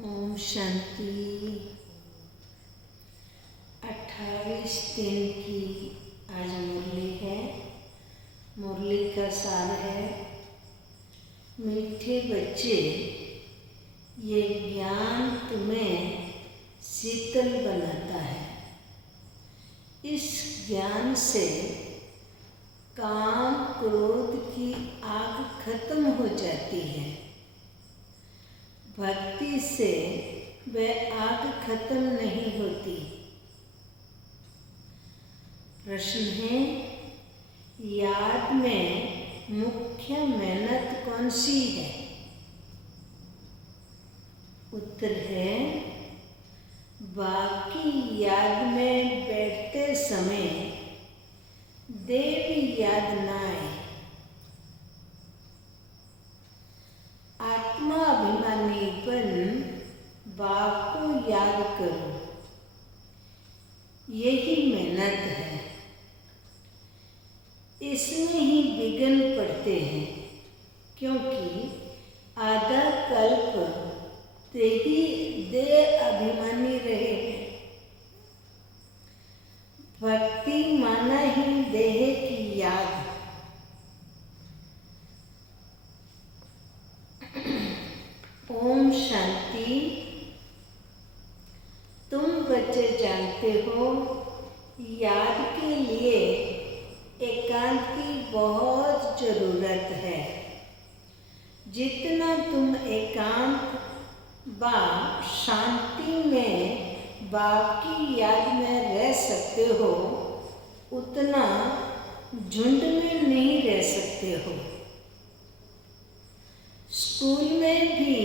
ओम शांति। 28 दिन की आज मुरली है। मुरली का सार है, मीठे बच्चे, ये ज्ञान तुम्हें शीतल बनाता है। इस ज्ञान से काम क्रोध की आग खत्म हो जाती है। भक्ति से वह आग खत्म नहीं होती। प्रश्न है, याद में मुख्य मेहनत कौन सी है? उत्तर है, बाकी याद में बैठते समय देव याद न आए। आत्माभिमानीपन बाप को याद करो, यही मेहनत है। इसमें ही विघ्न पड़ते हैं, क्योंकि आधा कल्प देह अभिमानी रहे हैं। भक्ति माना ही देह की याद। ओम शांति। तुम बच्चे जानते हो, याद के लिए एकांत की बहुत जरूरत है। जितना तुम एकांत व शांति में बाप की याद में रह सकते हो, उतना झुंड में नहीं रह सकते हो। स्कूल में भी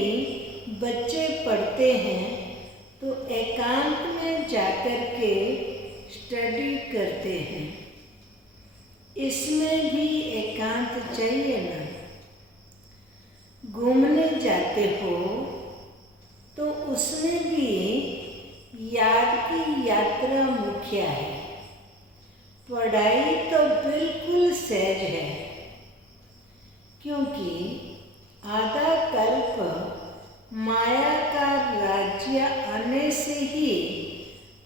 बच्चे पढ़ते हैं तो एकांत में जाकर के स्टडी करते हैं। इसमें भी एकांत चाहिए ना। घूमने जाते हो तो उसमें भी याद की यात्रा मुख्य है। पढ़ाई तो बिल्कुल सहज है, क्योंकि आधा कल्प माया का राज्य आने से ही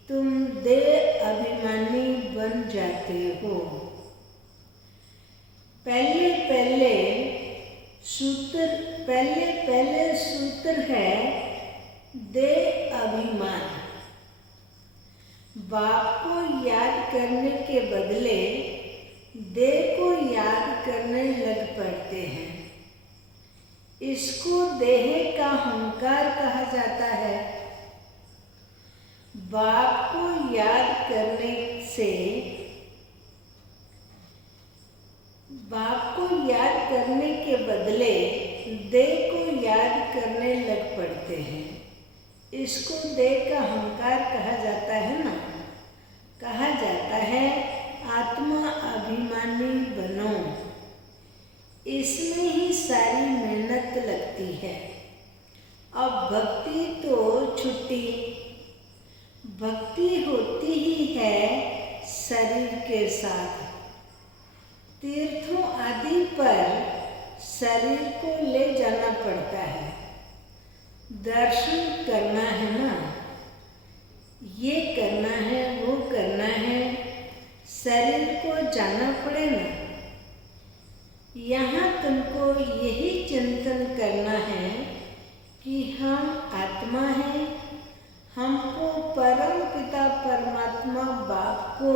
तुम देह अभिमानी बन जाते हो। पहले सूत्र है देह अभिमान। बाप को याद करने के बदले देह को याद करने लग पड़ते हैं। इसको देह का अहंकार कहा जाता है। बाप को याद करने से बाप को याद करने के बदले देह को याद करने लग पड़ते हैं। इसको देह का अहंकार कहा जाता है ना। कहा जाता है आत्मा अभिमानी बनो। इसमें ही सारी मेहनत लगती है। अब भक्ति तो छुट्टी। भक्ति होती ही है शरीर के साथ। तीर्थों आदि पर शरीर को ले जाना पड़ता है। दर्शन करना है ना, ये करना है, वो करना है, शरीर को जाना पड़े ना। यहाँ तुमको यही चिंतन करना है कि हम आत्मा हैं। हमको परम पिता परमात्मा बाप को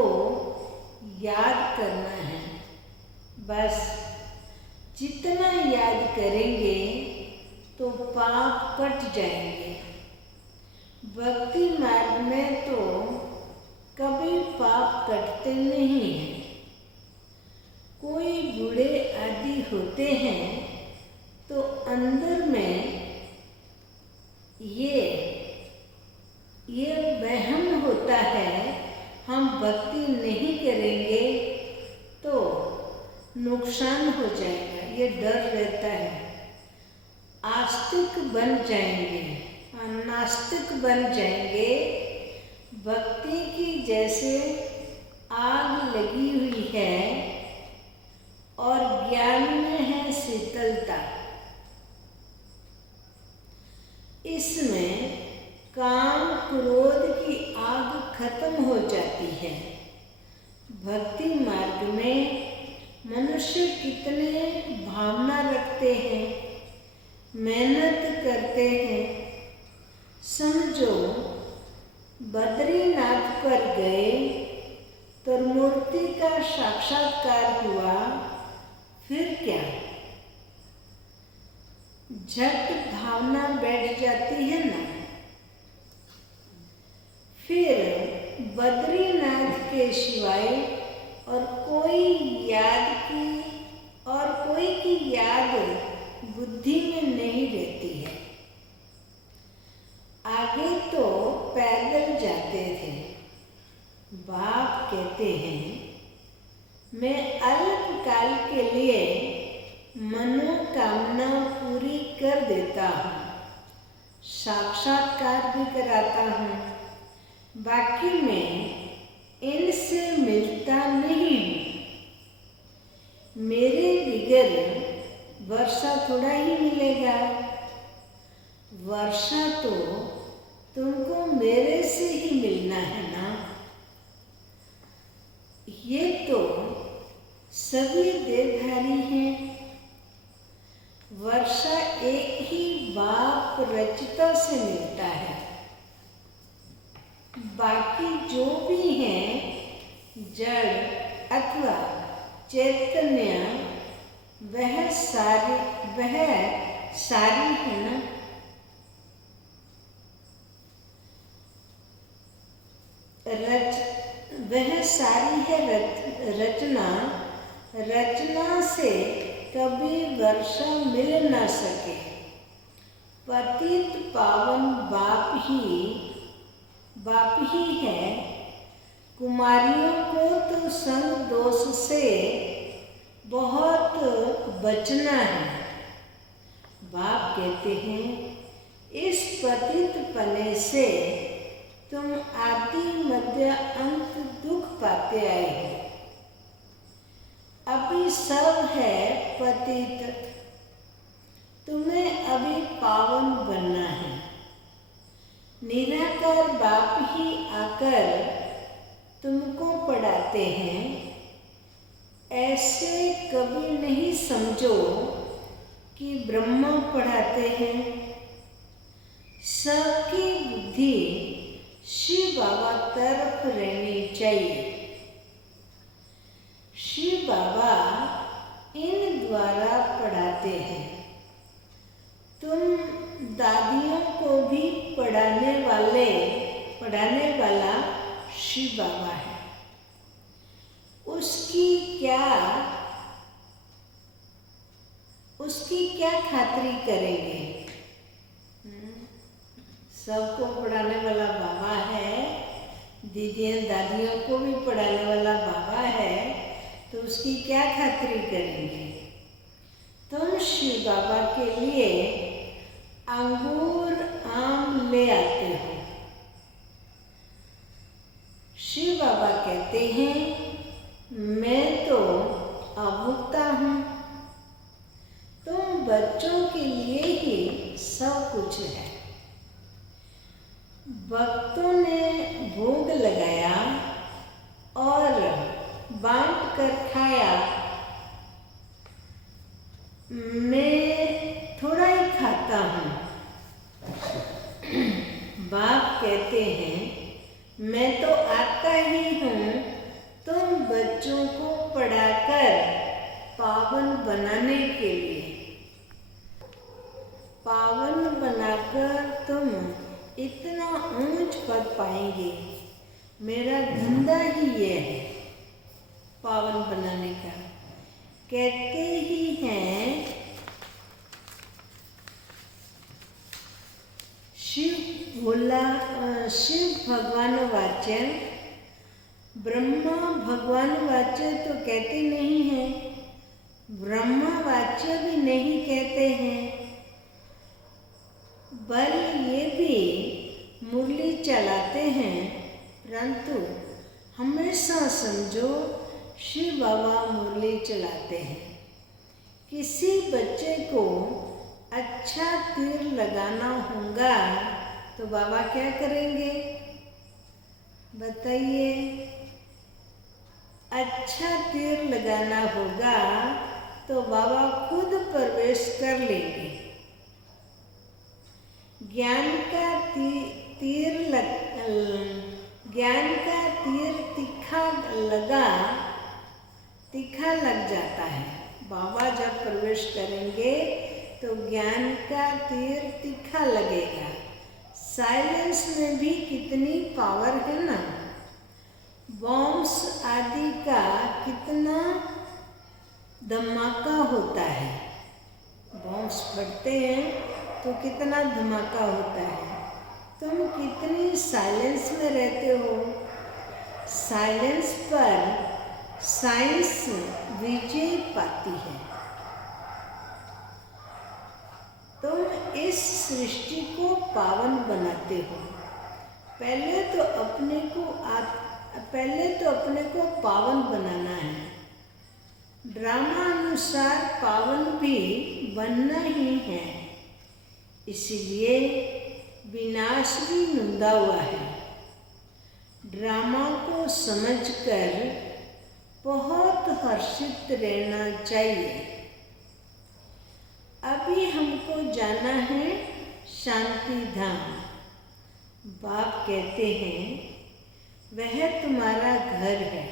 याद करना है। बस जितना याद करेंगे तो पाप कट जाएंगे। भक्ति मार्ग में तो कभी पाप कटते नहीं हैं। कोई बूढ़े आदि होते हैं तो अंदर में ये वहम होता है, हम भक्ति नहीं करेंगे तो नुकसान हो जाएगा। ये डर रहता है। आस्तिक बन जाएंगे, नास्तिक बन जाएंगे। भक्ति की जैसे आग लगी हुई है और ज्ञान में है शीतलता। इसमें काम क्रोध की आग खत्म हो जाती है। भक्ति मार्ग में मनुष्य कितने भावना रखते हैं, मेहनत करते हैं। समझो बद्रीनाथ पर गए तो मूर्ति का साक्षात्कार हुआ, फिर क्या? झट भावना बैठ जाती है ना। फिर बद्रीनाथ के सिवाय और कोई की याद बुद्धि में नहीं रहती है। आगे तो पैदल जाते थे। बाप कहते हैं, मैं अल्पकाल के लिए मनोकामना पूरी कर देता हूँ, साक्षात्कार भी कराता हूँ, बाकी मैं इनसे मिलता नहीं हूँ। मेरे बगैर वर्षा थोड़ा ही मिलेगा। वर्षा तो तुमको मेरे से ही मिलना है ना। ये तो सभी देहधारी हैं। वर्षा एक ही बाप रचिता से मिलता है। बाकी जो भी हैं जड़ अथवा चैतन्य, वह सारी है ना। वह सारी है रचना से कभी वर्षा मिल न सके। पतित पावन बाप ही है। कुमारियों को तो संग दोष से बहुत बचना है। बाप कहते हैं, इस पतित पने से तुम आदि मध्य अंत दुख पाते आए हो। अभी सब है पतित, तुम्हें अभी पावन बनना है। निराकार बाप ही आकर तुमको पढ़ाते हैं। ऐसे कभी नहीं समझो कि ब्रह्मा पढ़ाते हैं। सबकी बुद्धि शिव बाबा तरफ रहनी चाहिए। शिव बाबा इन द्वारा पढ़ाते हैं। तुम दादियों को भी पढ़ाने वाला शिव बाबा है। उसकी क्या खातिरी करेंगे? सबको पढ़ाने वाला बाबा है, दीदियों दादियों को भी पढ़ाने वाला बाबा है, तो उसकी क्या खातिरी करेंगे? तुम शिव बाबा के लिए अंगूर आम ले आते हो। शिव बाबा कहते हैं, मैं तो अभुक्ता हूँ। तुम बच्चों के लिए ही सब कुछ है। भक्तों ने भोग लगाया और बांट कर खाया। मैं थोड़ा ही खाता हूँ। बाप कहते हैं, मैं तो आता ही हूँ तुम बच्चों को पढ़ाकर पावन बनाने के लिए। पावन बनाकर तुम इतना ऊंच पद पाएंगे। मेरा धंधा ही ये है, पावन बनाने का। कहते ही हैं, शिव भगवान वाच्य, ब्रह्मा भगवान वाच्य तो कहते नहीं हैं, ब्रह्मा वाच्य भी नहीं कहते हैं। बल ये भी मुरली चलाते हैं, परंतु हमेशा समझो शिव बाबा मुरली चलाते हैं। किसी बच्चे को अच्छा तीर लगाना होगा तो बाबा क्या करेंगे बताइए। अच्छा तीर लगाना होगा तो बाबा खुद प्रवेश कर लेंगे। ज्ञान का तीर तीखा लग जाता है। बाबा जब प्रवेश करेंगे तो ज्ञान का तीर तीखा लगेगा। साइलेंस में भी कितनी पावर है ना। बॉम्ब्स आदि का कितना धमाका होता है। बॉम्ब्स फटते हैं तो कितना धमाका होता है। तुम कितनी साइलेंस में रहते हो। साइलेंस पर साइंस विजय पाती है। तुम इस सृष्टि को पावन बनाते हो। पहले तो अपने को पावन बनाना है। ड्रामा अनुसार पावन भी बनना ही है। इसलिए विनाश भी नुंदा हुआ है। ड्रामा को समझकर बहुत हर्षित रहना चाहिए। अभी हमको जाना है शांति धाम। बाप कहते हैं वह तुम्हारा घर है।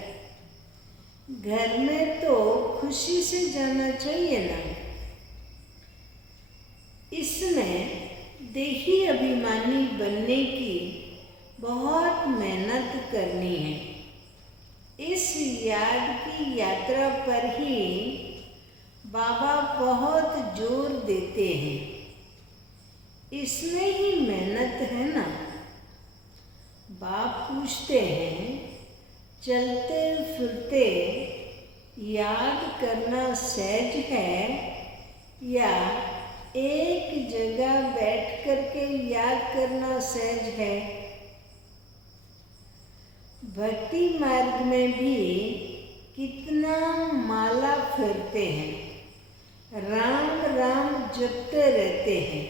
घर में तो खुशी से जाना चाहिए ना। इसमें देही अभिमानी बनने की बहुत मेहनत करनी है। इस याद की यात्रा पर ही बाबा बहुत जोर देते हैं। इसमें ही मेहनत है ना। बाप पूछते हैं चलते फिरते याद करना सहज है या एक जगह बैठ करके याद करना सहज है। भक्ति मार्ग में भी कितना माला फेरते हैं। राम राम जपते रहते हैं।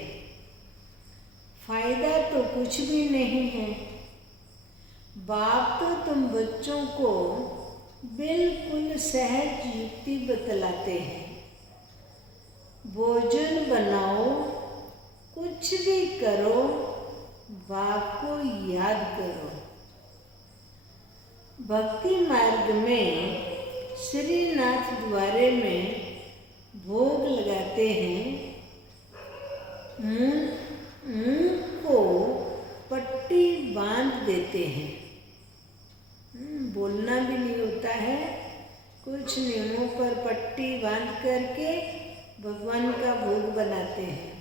फायदा तो कुछ भी नहीं है। बाप तो तुम बच्चों को बिल्कुल सहज युक्ति बतलाते हैं। भोजन बनाओ, कुछ भी करो, बाप को याद करो। भक्ति मार्ग में श्रीनाथ द्वारे में भोग लगाते हैं। मुंह को पट्टी बांध देते हैं। बोलना भी नहीं होता है। कुछ नियमों पर पट्टी बांध करके भगवान का भोग बनाते हैं।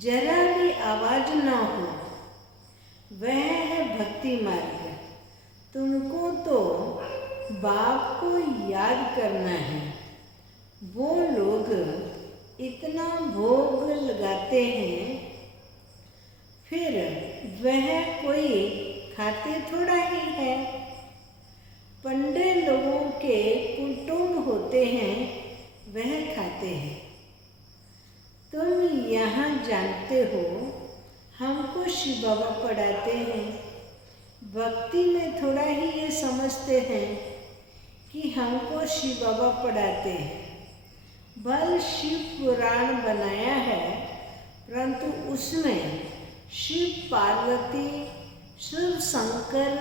जरा भी आवाज ना हो, वह है भक्ति मार्ग। तुमको तो बाप को याद करना है। वो लोग इतना भोग लगाते हैं, फिर वह कोई खाते थोड़ा ही है। पंडे लोगों के कुटुंब होते हैं, वह खाते हैं। तुम यहाँ जानते हो हमको शिव बाबा पढ़ाते हैं। भक्ति में थोड़ा ही ये समझते हैं कि हमको शिव बाबा पढ़ाते हैं। बल शिव पुराण बनाया है, परंतु उसमें शिव पार्वती शिव शंकर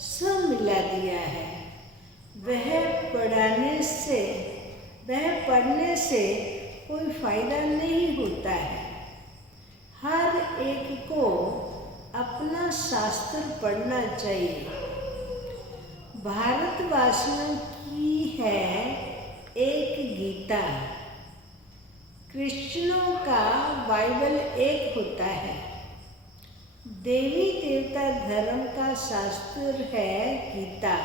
सब मिला दिया है। वह पढ़ने से कोई फायदा नहीं होता है। हर एक को अपना शास्त्र पढ़ना चाहिए। भारतवासियों की है एक गीता। क्रिश्चियनों का बाइबल एक होता है। देवी देवता धर्म का शास्त्र है गीता।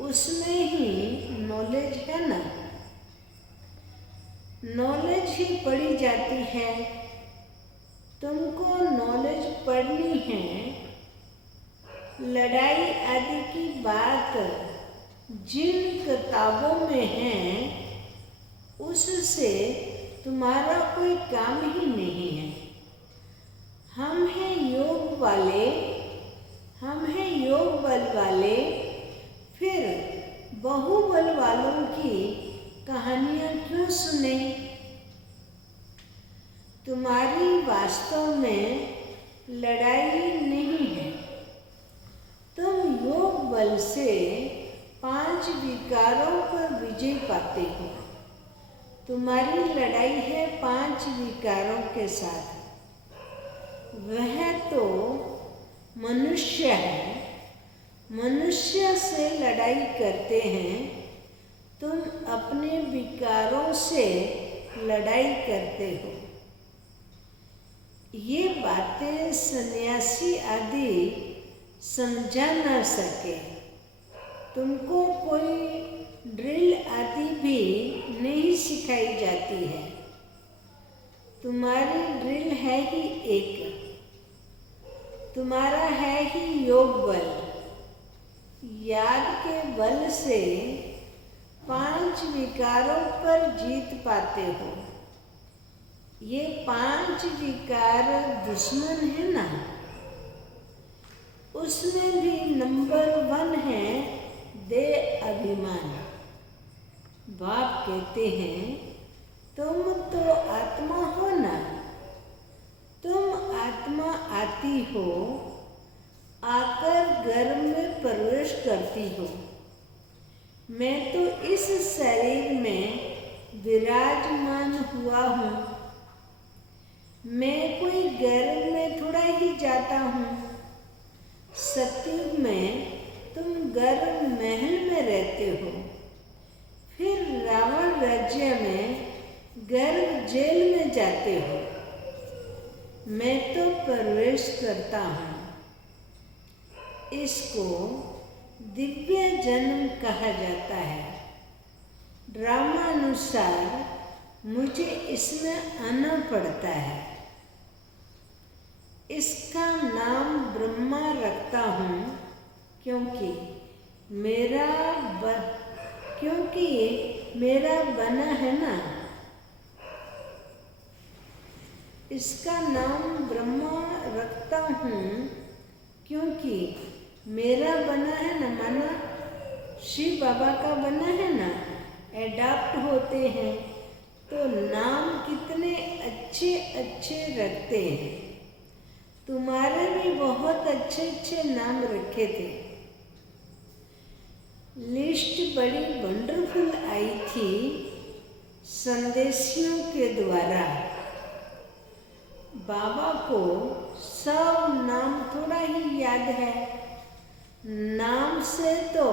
उसमें ही नॉलेज है ना। नॉलेज ही पढ़ी जाती है। तुमको नॉलेज पढ़नी है। लड़ाई आदि की बात जिन किताबों में है उससे तुम्हारा कोई काम ही नहीं है। हम हैं योग वाले, हम हैं योग बल वाले, फिर बहुबल वालों की कहानियां क्यों सुने? तुम्हारी वास्तव में लड़ाई नहीं है। तुम योग बल से 5 विकारों पर विजय पाते हो। तुम्हारी लड़ाई है 5 विकारों के साथ। वह तो मनुष्य है, मनुष्य से लड़ाई करते हैं। तुम अपने विकारों से लड़ाई करते हो। ये बातें सन्यासी आदि समझा न सके। तुमको कोई ड्रिल आदि भी नहीं सिखाई जाती है। तुम्हारी ड्रिल है ही एक, तुम्हारा है ही योग बल। याद के बल से 5 विकारों पर जीत पाते हो। ये 5 विकार दुश्मन है ना, उसमें भी नंबर 1 है देह अभिमान। बाप कहते हैं तुम तो आत्मा हो ना, तुम आत्मा आती हो, आकर गर्भ में प्रवेश करती हो। मैं तो इस शरीर में विराजमान हुआ हूँ। मैं कोई गर्भ में थोड़ा ही जाता हूँ। सतयुग में तुम गर्भ महल में रहते हो, फिर रावण राज्य में गर्भ जेल में जाते हो। मैं तो प्रवेश करता हूँ। इसको दिव्य जन्म कहा जाता है। ड्रामानुसार मुझे इसमें आना पड़ता है। इसका नाम ब्रह्मा रखता हूँ क्योंकि मेरा बना है ना। इसका नाम ब्रह्मा रखता हूँ क्योंकि मेरा बना है ना, माना शिव बाबा का बना है ना। एडाप्ट होते हैं तो नाम कितने अच्छे अच्छे रखते हैं। तुम्हारे भी बहुत अच्छे अच्छे नाम रखे थे। लिस्ट बड़ी वंडरफुल आई थी संदेशियों के द्वारा। बाबा को सब नाम थोड़ा ही याद है। नाम से तो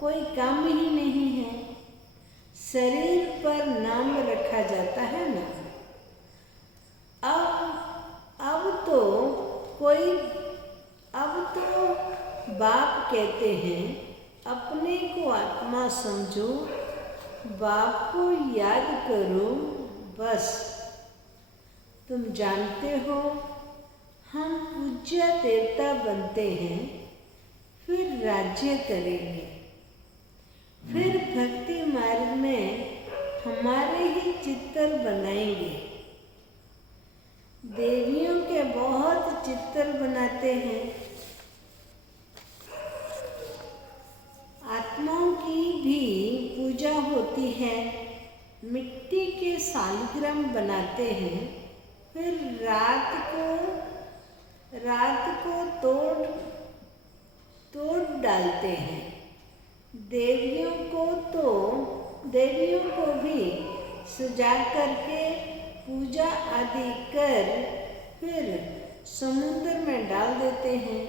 कोई काम ही नहीं है। शरीर पर नाम रखा जाता है ना। अब तो बाप कहते हैं अपने को आत्मा समझो, बाप को याद करो। बस तुम जानते हो हम पूज्य देवता बनते हैं, फिर राज्य करेंगे, फिर भक्ति मार्ग में हमारे ही चित्र बनाएंगे। देवियों के बहुत चित्र बनाते हैं। आत्माओं की भी पूजा होती है। मिट्टी के सालिग्राम बनाते हैं, फिर रात को तोड़ डालते हैं। देवियों को भी सजा करके पूजा आदि कर फिर समुद्र में डाल देते हैं।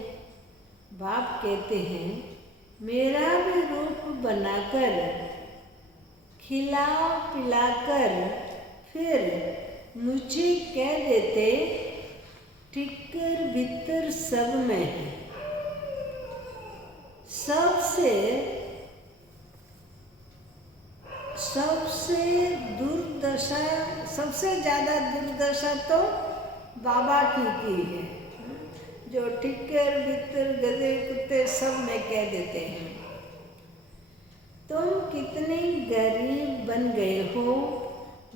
बाप कहते हैं मेरा भी रूप बनाकर खिला पिलाकर फिर मुझे कह देते टिक्कर भीतर सब में है। सबसे ज़्यादा दुर्दशा तो बाबा की है, जो टिक्कर भीतर गधे कुत्ते सब में कह देते हैं। तुम कितने गरीब बन गए हो,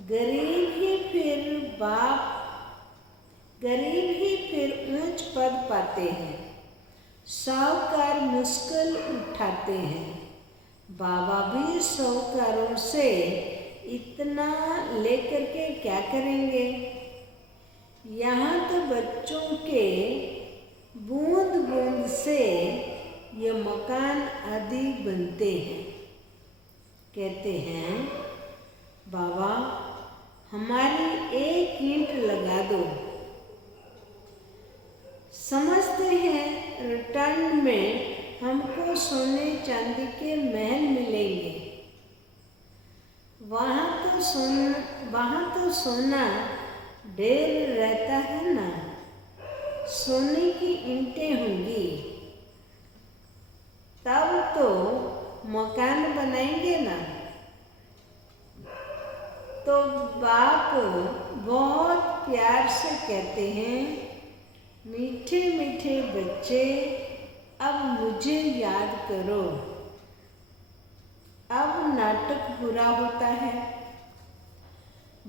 गरीब ही फिर ऊंच पद पाते हैं, साहूकार मुश्किल उठाते हैं। बाबा भी साहूकारों से इतना लेकर के क्या करेंगे? यहाँ तो बच्चों के बूंद बूंद से ये मकान आदि बनते हैं। कहते हैं, बाबा हमारी एक ईंट लगा दो। समझते हैं रिटर्न में हमको सोने चांदी के महल मिलेंगे। वहाँ तो सोना ढेर रहता है ना, सोने की ईंटें होंगी, तब तो मकान बनाएंगे ना। तो बाप बहुत प्यार से कहते हैं, मीठे मीठे बच्चे अब मुझे याद करो। अब नाटक पूरा होता है।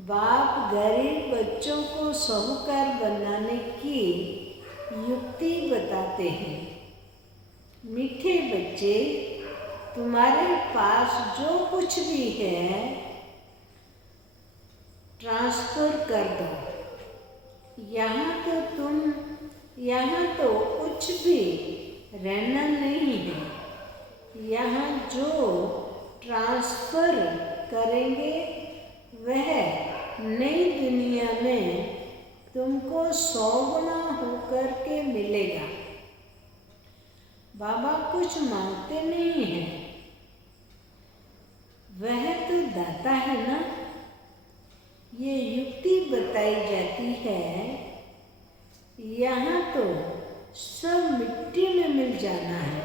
बाप गरीब बच्चों को साहूकार बनाने की युक्ति बताते हैं। मीठे बच्चे, तुम्हारे पास जो कुछ भी है ट्रांसफर कर दो। यहाँ तो कुछ भी रहना नहीं है। यहाँ जो ट्रांसफर करेंगे वह नई दुनिया में तुमको 100 गुना होकर के मिलेगा। बाबा कुछ मांगते नहीं हैं, वह तो दाता है ना। ये युक्ति बताई जाती है, यहाँ तो सब मिट्टी में मिल जाना है।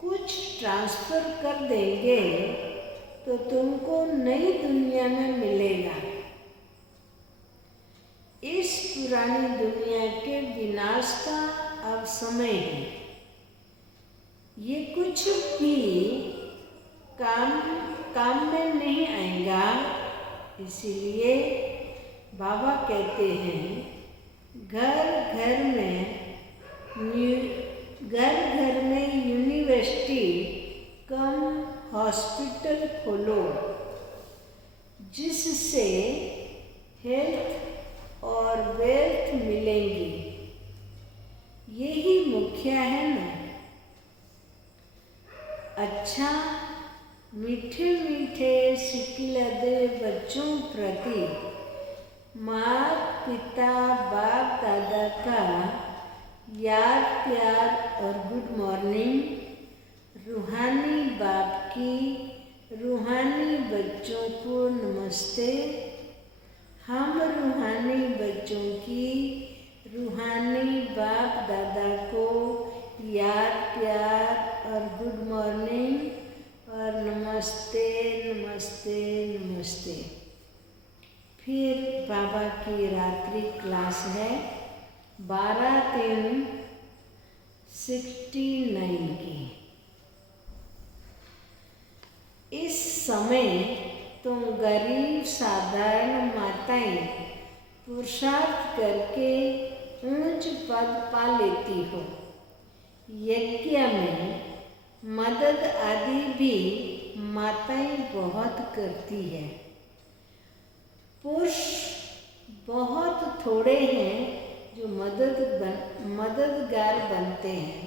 कुछ ट्रांसफर कर देंगे तो तुमको नई दुनिया में मिलेगा। इस पुरानी दुनिया के विनाश का अब समय है। ये कुछ भी काम में नहीं आएगा। इसीलिए बाबा कहते हैं, घर घर में यूनिवर्सिटी कम हॉस्पिटल खोलो, जिससे हेल्थ और वेल्थ मिलेंगी। यही मुख्य है ना। अच्छा, मीठे मीठे सिकिलदे बच्चों प्रति माँ पिता बाप दादा का याद प्यार और गुड मॉर्निंग। रूहानी बाप की रूहानी बच्चों को नमस्ते। हम रूहानी बच्चों की रूहानी बाप दादा को याद प्यार और गुड मॉर्निंग और नमस्ते नमस्ते नमस्ते। फिर बाबा की रात्रि क्लास है 12/3/69 की। इस समय तुम गरीब साधारण माताएं पुरुषार्थ करके ऊंच पद पा लेती हो। यज्ञ में मदद आदि भी माताएं बहुत करती है। पुरुष बहुत थोड़े हैं जो मददगार बनते हैं।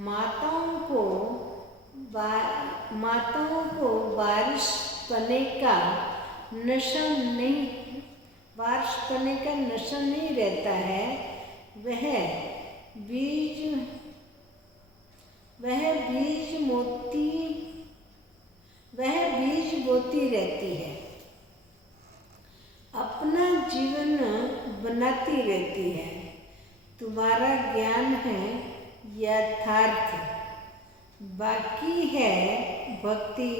माताओं को बारिश पने का नशा नहीं रहता है। वह बीज बोती रहती है, अपना जीवन बनाती रहती है। तुम्हारा ज्ञान है यथार्थ, बाकी है भक्ति।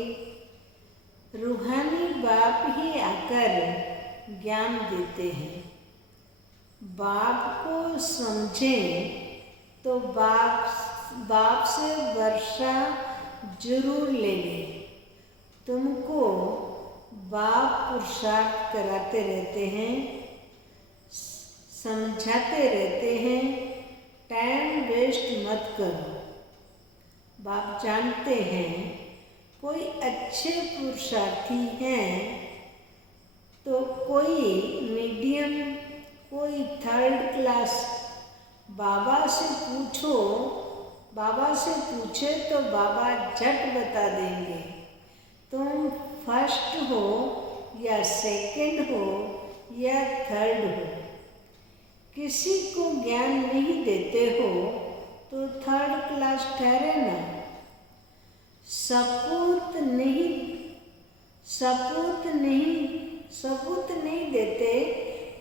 रूहानी बाप ही आकर ज्ञान देते हैं। बाप को समझें तो बाप से वर्षा जरूर लेंगे। तुमको बाप पुरुषार्थ कराते रहते हैं, समझाते रहते हैं, टाइम वेस्ट मत करो। बाप जानते हैं कोई अच्छे पुरुषार्थी हैं तो कोई मीडियम, कोई थर्ड क्लास। बाबा से पूछे तो बाबा झट बता देंगे तुम फर्स्ट हो या सेकंड हो या थर्ड हो। किसी को ज्ञान नहीं देते हो तो थर्ड क्लास ठहरे ना। सबूत नहीं देते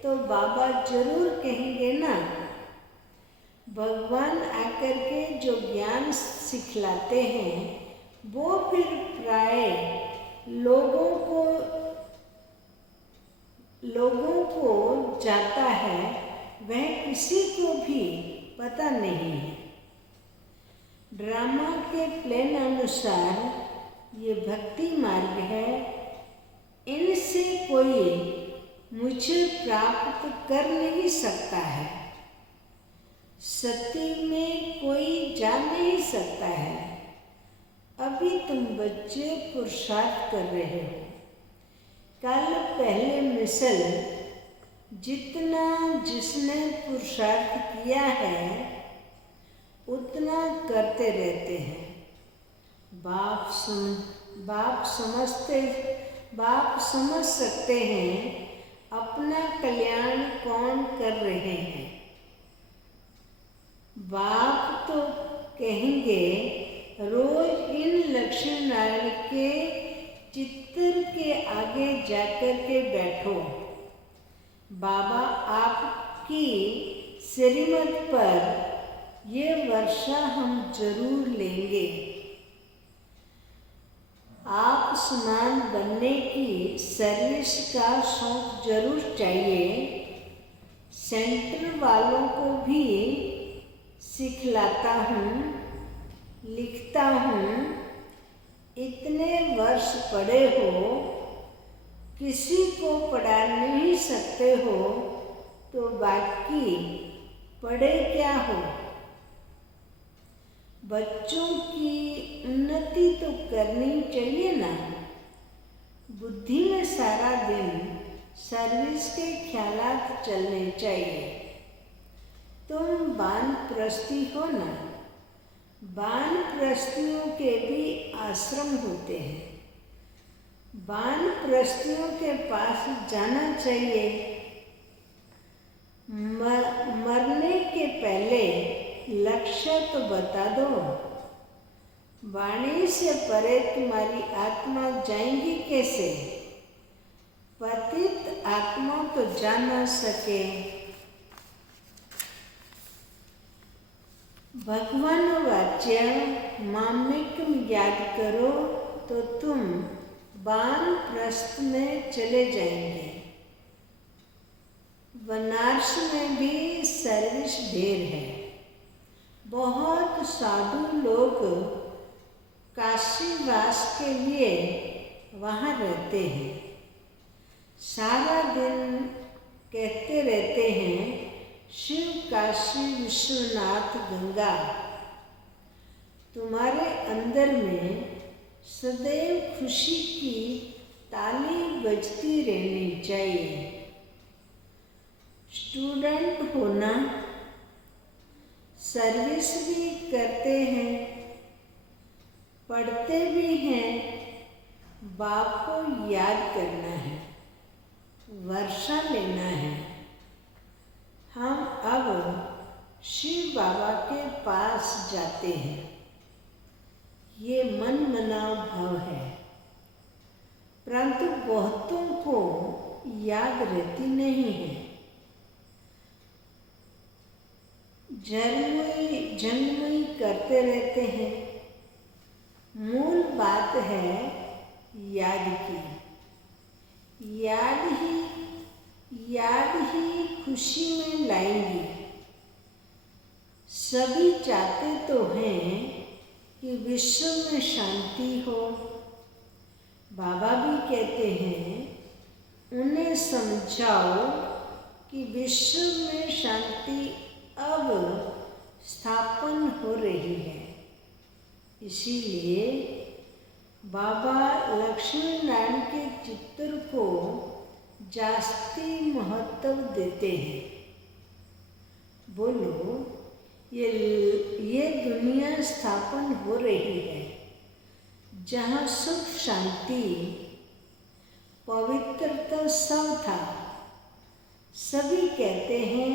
तो बाबा जरूर कहेंगे ना। भगवान आकर के जो ज्ञान सिखलाते हैं वो फिर प्राय लोगों को जाता है, वह किसी को भी पता नहीं है। ड्रामा के प्लान अनुसार ये भक्ति मार्ग है, इनसे कोई मुझे प्राप्त कर नहीं सकता है। सत्य में कोई जा नहीं सकता है। अभी तुम बच्चे पुरुषार्थ कर रहे हो। कल पहले मिसल जितना जिसने पुरुषार्थ किया है उतना करते रहते हैं। बाप समझ सकते हैं अपना कल्याण कौन कर रहे हैं। बाप तो कहेंगे रोज इन लक्ष्मी नारायण के चित्र के आगे जाकर के बैठो। बाबा आपकी श्रीमत पर ये वर्षा हम जरूर लेंगे। आप समान बनने की सर्विस का शौक जरूर चाहिए। सेंटर वालों को भी सिखलाता हूँ, लिखता हूँ। इतने वर्ष पढ़े हो, किसी को पढ़ा नहीं सकते हो तो बाकी पढ़े क्या हो। बच्चों की उन्नति तो करनी चाहिए ना। बुद्धि में सारा दिन सर्विस के ख्यालात चलने चाहिए। तुम वानप्रस्थी हो ना। वानप्रस्थियों के भी आश्रम होते हैं। वानप्रस्थियों के पास जाना चाहिए। मरने के पहले लक्ष्य तो बता दो। वाणी से परे तुम्हारी आत्मा जाएंगी कैसे? पतित आत्मा तो जा न सके। भगवान वाच्य मामिकम याद करो तो तुम वानप्रस्थ में चले जाएंगे। बनारस में भी सर्विस ढेर है। बहुत साधु लोग काशीवास के लिए वहाँ रहते हैं। सारा दिन कहते रहते हैं शिव काशी विश्वनाथ गंगा। तुम्हारे अंदर में सदैव खुशी की ताली बजती रहनी चाहिए। स्टूडेंट होना, सर्विस भी करते हैं, पढ़ते भी हैं। बाप को याद करना है, वर्षा लेना है। हम अब शिव बाबा के पास जाते हैं। ये मन मनाव भाव है, परंतु बहुतों को याद रहती नहीं है। जन्मई करते रहते हैं। मूल बात है याद की। याद ही खुशी में लाएंगी। सभी चाहते तो हैं कि विश्व में शांति हो। बाबा भी कहते हैं, उन्हें समझाओ कि विश्व में शांति अब स्थापन हो रही है। इसीलिए बाबा लक्ष्मी नारायण के चित्र को जास्ती महत्व देते हैं। बोलो, ये दुनिया स्थापन हो रही है जहाँ सुख शांति पवित्रता सब था। सभी कहते हैं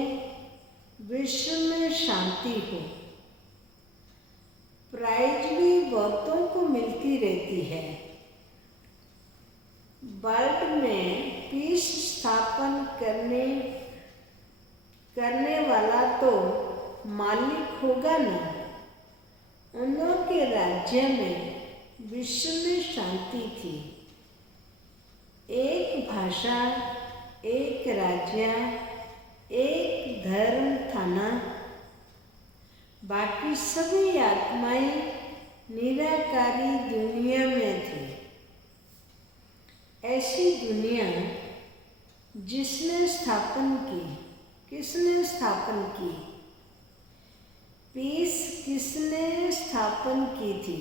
विश्व में शांति हो। प्राइज भी बहुतों को मिलती रहती है। वर्ल्ड में पीस स्थापन करने वाला तो मालिक होगा ना। उन्हों के राज्य में विश्व में शांति थी। एक भाषा, एक राज्य, एक धर्म था ना। बाकी सभी आत्माएं निराकारी दुनिया में थी। ऐसी दुनिया जिसने स्थापन की, किसने स्थापन की? पीस किसने स्थापन की थी?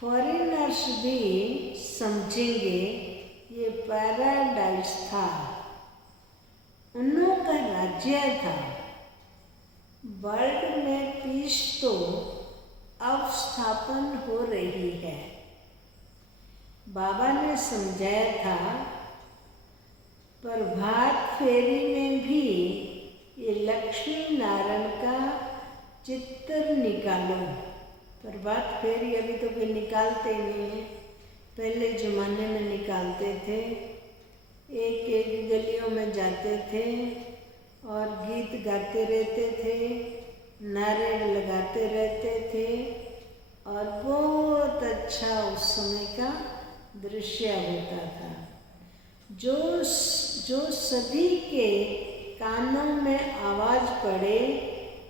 फॉरेनर्स भी समझेंगे ये पैराडाइज था, उन्हों का राज्य था। वर्ल्ड में पीस तो अब स्थापन हो रही है। बाबा ने समझाया था, प्रभात फेरी में भी ये लक्ष्मी नारायण का चित्र निकालो। प्रभात फेरी अभी तो कोई निकालते नहीं है, पहले ज़माने में निकालते थे। एक एक गलियों में जाते थे और गीत गाते रहते थे, नारे लगाते रहते थे और बहुत अच्छा उस समय का दृश्य होता था, जो सभी के कानों में आवाज़ पड़े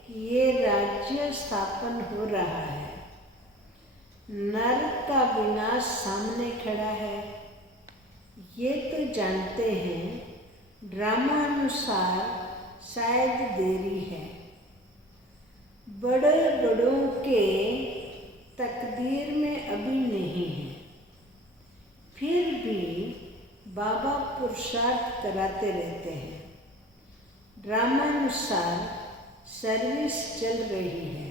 कि ये राज्य स्थापन हो रहा है। नर का विनाश सामने खड़ा है। ये तो जानते हैं, ड्रामा अनुसार शायद देरी है। बड़े बड़ों के तकदीर में अभी नहीं है। फिर भी बाबा पुरुषार्थ कराते रहते हैं। ड्रामानुसार सर्विस चल रही है।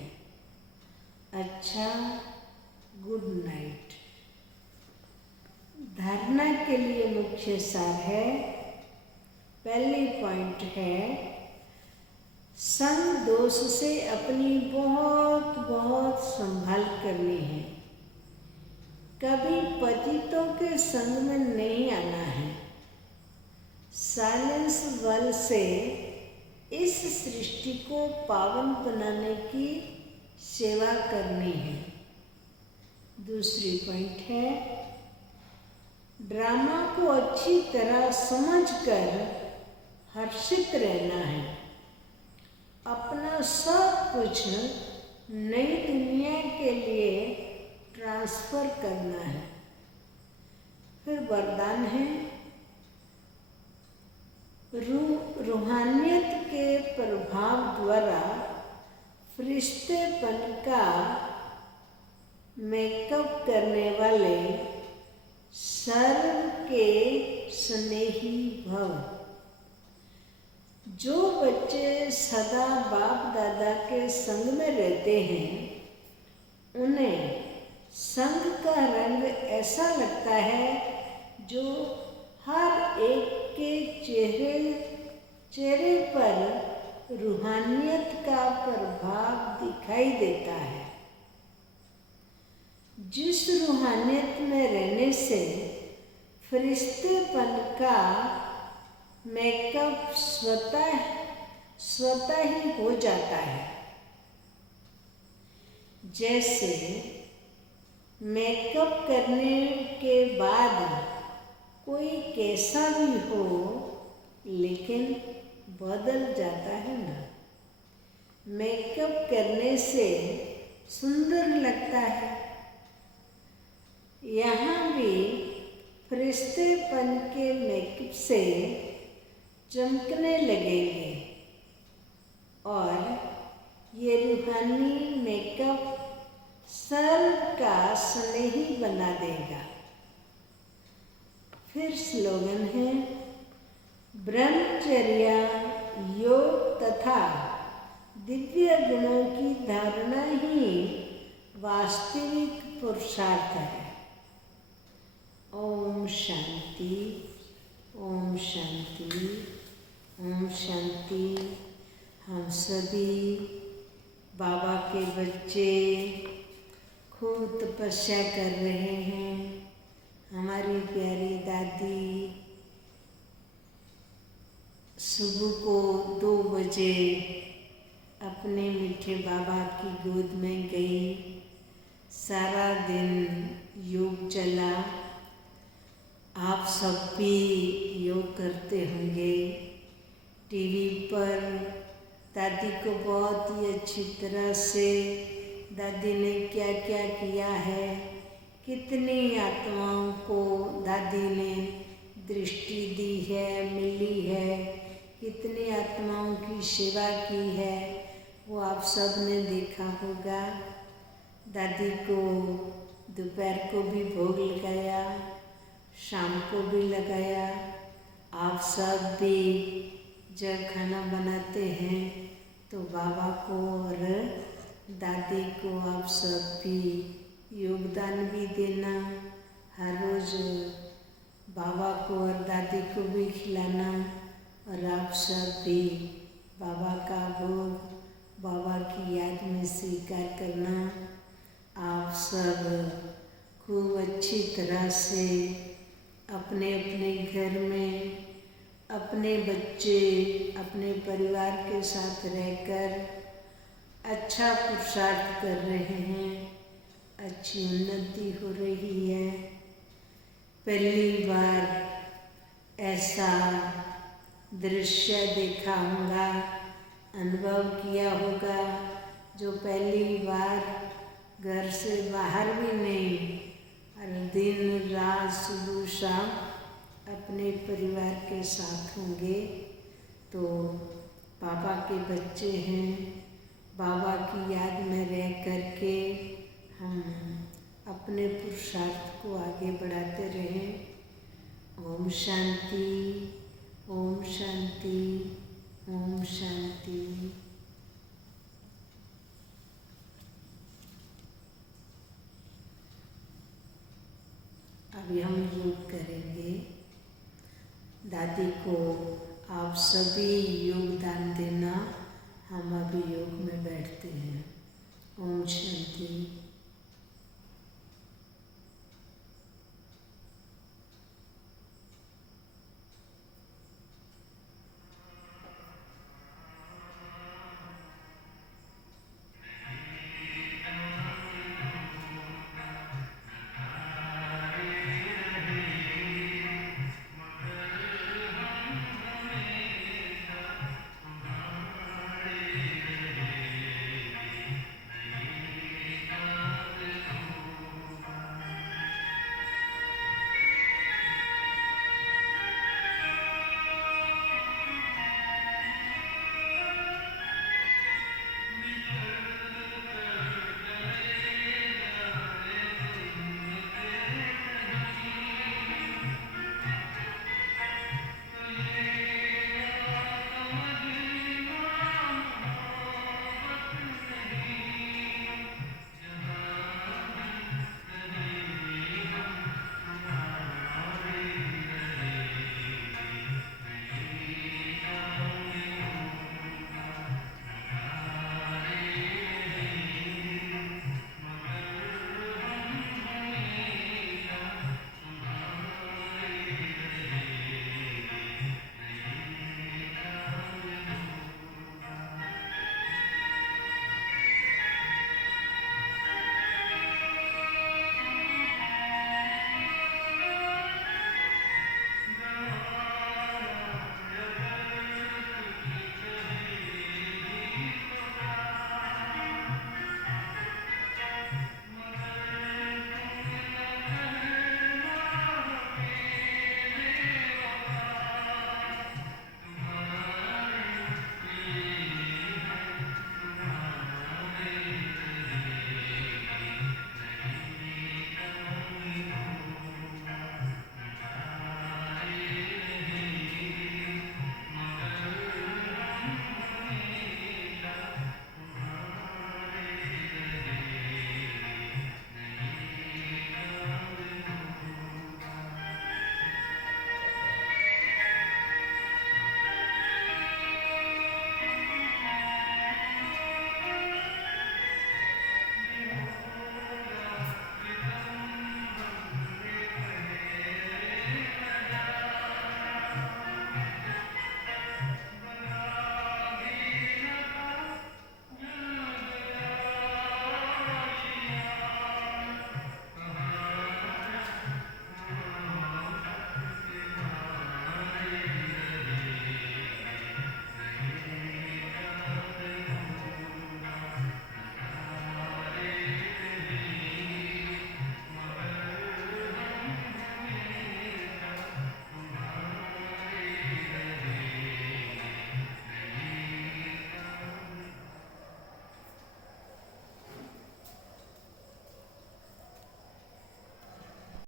अच्छा, गुड नाइट। धारणा के लिए मुख्य सार है। पहली पॉइंट है, संग दोष से अपनी बहुत बहुत संभाल करनी है। कभी पतितों के संग में नहीं आना है। साइलेंस बल से इस सृष्टि को पावन बनाने की सेवा करनी है। दूसरी पॉइंट है, ड्रामा को अच्छी तरह समझकर हर्षित रहना है। अपना सब कुछ नई दुनिया के लिए ट्रांसफर करना है। फिर वरदान है, रूहानियत के प्रभाव द्वारा फरिश्तेपन का मेकअप करने वाले सर्व के स्नेही भव। जो बच्चे सदा बाप दादा के संग में रहते हैं, उन्हें संग का रंग ऐसा लगता है जो हर एक के चेहरे पर रूहानियत का प्रभाव दिखाई देता है। जिस रूहानियत में रहने से फरिश्तेपन का मेकअप स्वतः ही हो जाता है। जैसे मेकअप करने के बाद कोई कैसा भी हो, लेकिन बदल जाता है ना। मेकअप करने से सुंदर लगता है। यहाँ भी फरिश्तेपन के मेकअप से चमकने लगेंगे और ये रूहानी मेकअप सर्व का स्नेही बना देगा। फिर स्लोगन है, ब्रह्मचर्य, योग तथा दिव्य गुणों की धारणा ही वास्तविक पुरुषार्थ है। ओम शांति, ओम शांति, ओम शांति। हम सभी बाबा के बच्चे खूब तपस्या कर रहे हैं। हमारी प्यारी दादी सुबह को 2 बजे अपने मीठे बाबा की गोद में गई। सारा दिन योग चला। आप सब भी योग करते होंगे। टीवी पर दादी को बहुत ही अच्छी तरह से दादी ने क्या क्या किया है, कितनी आत्माओं को दादी ने दृष्टि दी है, मिली है, कितनी आत्माओं की सेवा की है, वो आप सब ने देखा होगा। दादी को दोपहर को भी भोग लगाया, शाम को भी लगाया। आप सब भी जब खाना बनाते हैं तो बाबा को और दादी को आप सब भी योगदान भी देना। हर रोज़ बाबा को और दादी को भी खिलाना और आप सब भी बाबा का भोग बाबा की याद में स्वीकार करना। आप सब खूब अच्छी तरह से अपने अपने घर में अपने बच्चे अपने परिवार के साथ रहकर अच्छा पुरुषार्थ कर रहे हैं। अच्छी उन्नति हो रही है। पहली बार ऐसा दृश्य देखा होगा, अनुभव किया होगा, जो पहली बार घर से बाहर भी नहीं और दिन रात सुबह शाम अपने परिवार के साथ होंगे। तो बाबा के बच्चे हैं, बाबा की याद में रह करके हम अपने पुरुषार्थ को आगे बढ़ाते रहें। ओम शांति, ओम शांति, ओम शांति। अभी हम योग करेंगे। दादी को आप सभी योगदान देना। हम अभी योग में बैठते हैं। ओम शांति।